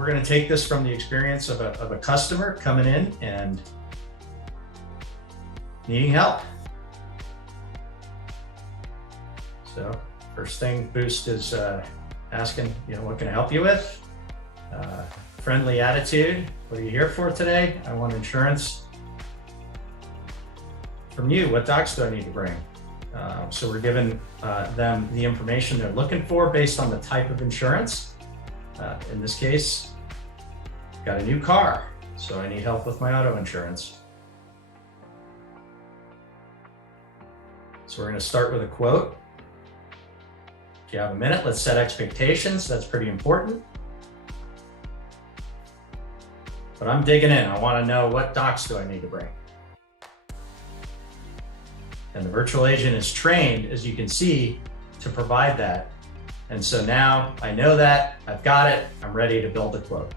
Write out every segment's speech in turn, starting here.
we're going to take this from the experience of a customer coming in and needing help. So first thing, Boost is asking, what can I help you with? Friendly attitude. What are you here for today? I want insurance from you. What docs do I need to bring? So we're giving them the information they're looking for based on the type of insurance. In this case, got a new car, so I need help with my auto insurance. So we're going to start with a quote. If you have a minute, let's set expectations. That's pretty important. But I'm digging in. I want to know, what docs do I need to bring? And the virtual agent is trained, as you can see, to provide that. And so now I know that, I've got it, I'm ready to build a quote.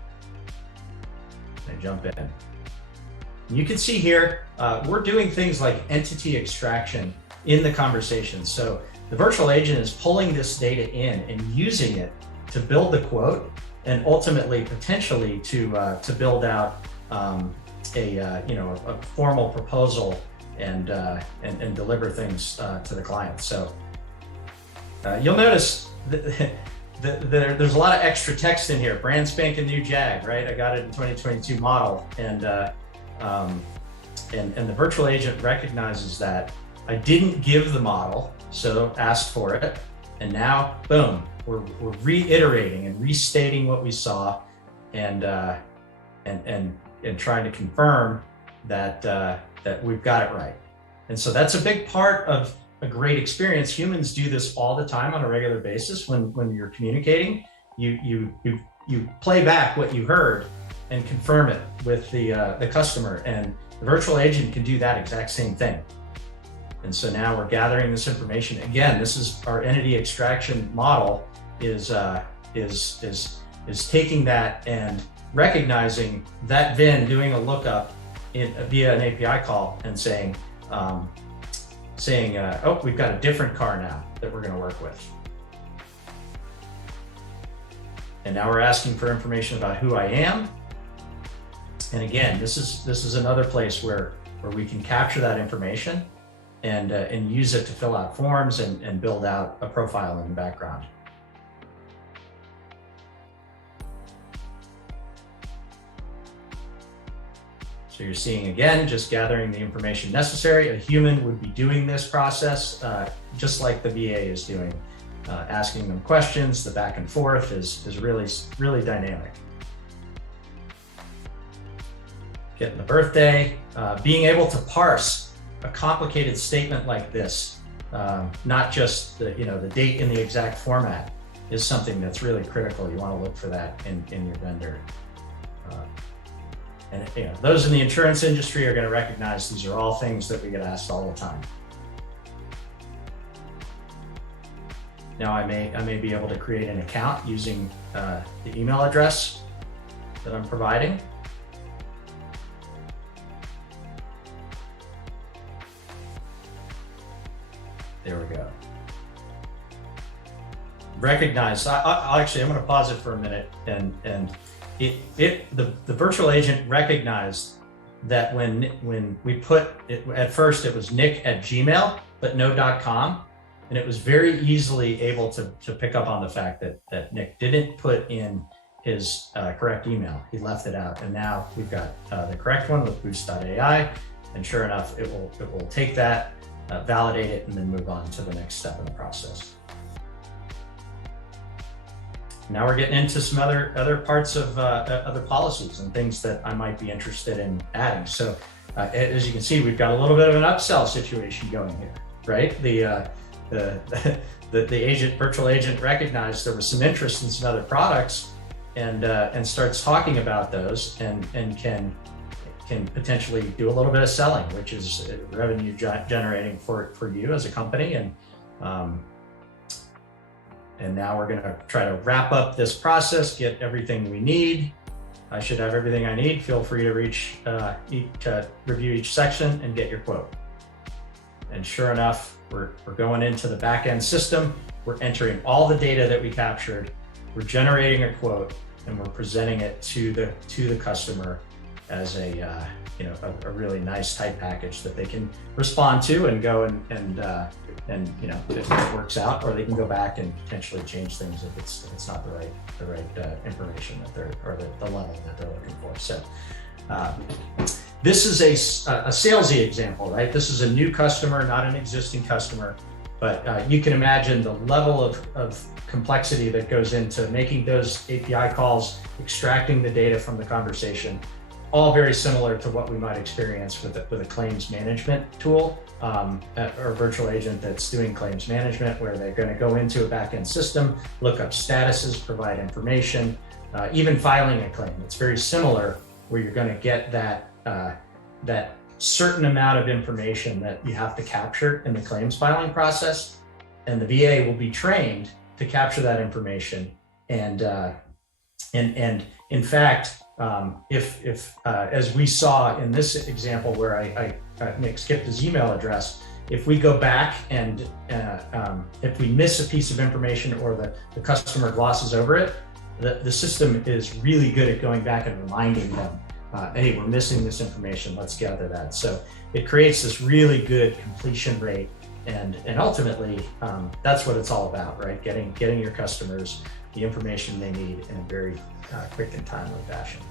I jump in. And you can see here, we're doing things like entity extraction in the conversation. So the virtual agent is pulling this data in and using it to build the quote, and ultimately, potentially, to build out a formal proposal and deliver things to the client. So you'll notice there's a lot of extra text in here. Brand spanking new Jag, right? I got it in 2022 model, and the virtual agent recognizes that I didn't give the model, so asked for it, and now, boom, we're reiterating and restating what we saw, and trying to confirm that we've got it right. And so that's a big part of a great experience. Humans do this all the time on a regular basis. When you're communicating, you play back what you heard and confirm it with the customer, and the virtual agent can do that exact same thing. And so now we're gathering this information. Again, this is our entity extraction model is taking that and recognizing that VIN, doing a lookup via an API call, and saying, oh, we've got a different car now that we're going to work with. And now we're asking for information about who I am. And again, this is another place where we can capture that information and use it to fill out forms and build out a profile in the background. So you're seeing, again, just gathering the information necessary. A human would be doing this process just like the VA is doing, asking them questions. The back and forth is really dynamic. Getting the birthday, being able to parse a complicated statement like this, not just the date in the exact format, is something that's really critical. You want to look for that in your vendor. And those in the insurance industry are going to recognize these are all things that we get asked all the time. Now I may be able to create an account using the email address that I'm providing. There we go. Recognize, I'm going to pause it for a minute, and the virtual agent recognized that when we put it, at first it was nick@gmail, but no .com, and it was very easily able to pick up on the fact that Nick didn't put in his correct email. He left it out, and now we've got the correct one with Boost.ai, and sure enough, it will take that, validate it, and then move on to the next step in the process. Now we're getting into some other parts of other policies and things that I might be interested in adding. So as you can see, we've got a little bit of an upsell situation going here, right? The virtual agent recognized there was some interest in some other products, and starts talking about those, and can potentially do a little bit of selling, which is revenue generating for you as a company. And now we're going to try to wrap up this process, get everything we need. I should have everything I need. Feel free to review each section and get your quote. And sure enough, we're going into the back-end system. We're entering all the data that we captured. We're generating a quote. and we're presenting it to the customer as a a really nice type package that they can respond to and go and if it works out, or they can go back and potentially change things if it's not the right information that they're, or the level that they're looking for. So this is a salesy example, right? This is a new customer, not an existing customer, but you can imagine the level of complexity that goes into making those API calls, extracting the data from the conversation, all very similar to what we might experience with a claims management tool or virtual agent that's doing claims management, where they're going to go into a backend system, look up statuses, provide information, even filing a claim. It's very similar, where you're going to get that certain amount of information that you have to capture in the claims filing process, and the VA will be trained to capture that information. And in fact, if as we saw in this example where Nick skipped his email address, if we go back and if we miss a piece of information or the customer glosses over it, the system is really good at going back and reminding them, hey, we're missing this information, let's gather that. So it creates this really good completion rate, and ultimately that's what it's all about, right? Getting your customers the information they need in a very quick and timely fashion.